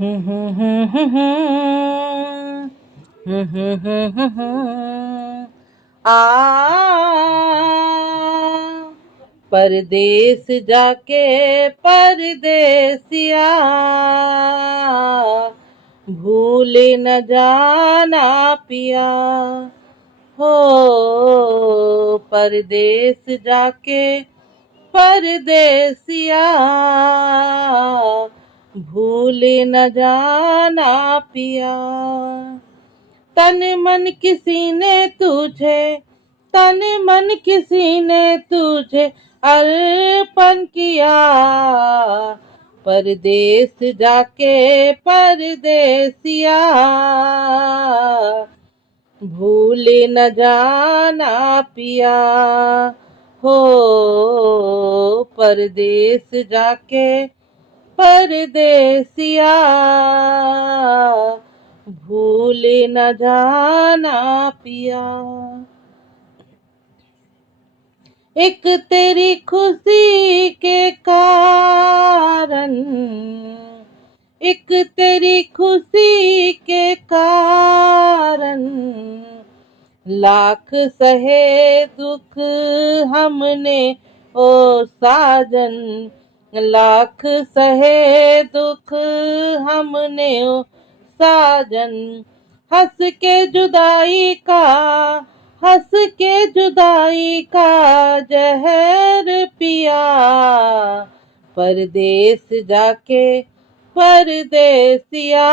हम्म हम्म हम्म हम्म हम्म परदेस जाके परदेसिया भूल न जाना पिया हो। परदेस जाके परदेसिया भूल न जाना पिया। तन मन किसी ने तुझे, तन मन किसी ने तुझे अर्पण किया। परदेस जाके परदेसिया भूल न जाना पिया हो। परदेस जाके परदेसिया भूल न जाना पिया। एक तेरी खुशी के कारण, एक तेरी खुशी के कारण लाख सहे दुख हमने ओ साजन। लाख सहे दुख हमने ओ साजन। हंस के जुदाई का, हंस के जुदाई का जहर पिया। परदेस जाके परदेसिया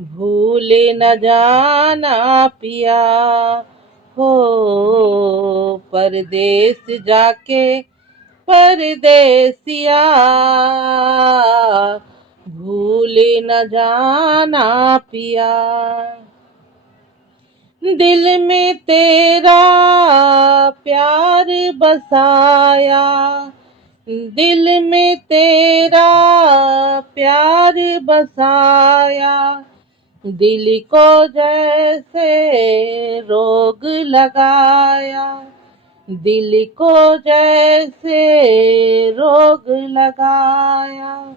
भूल न जाना पिया हो। परदेस जाके परदेसिया भूल न जाना पिया। दिल में तेरा प्यार बसाया, दिल में तेरा प्यार बसाया। दिल को जैसे रोग लगाया, दिल को जैसे रोग लगाया।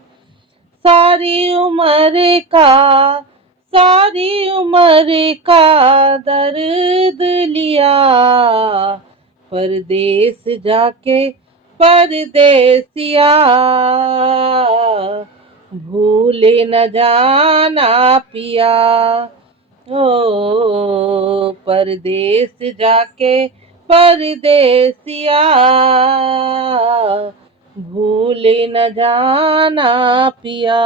सारी उम्र का, सारी उम्र का दर्द लिया। परदेस जाके परदेसिया भूल न जाना पिया। ओ परदेस जाके परदेसिया भूल न जाना पिया।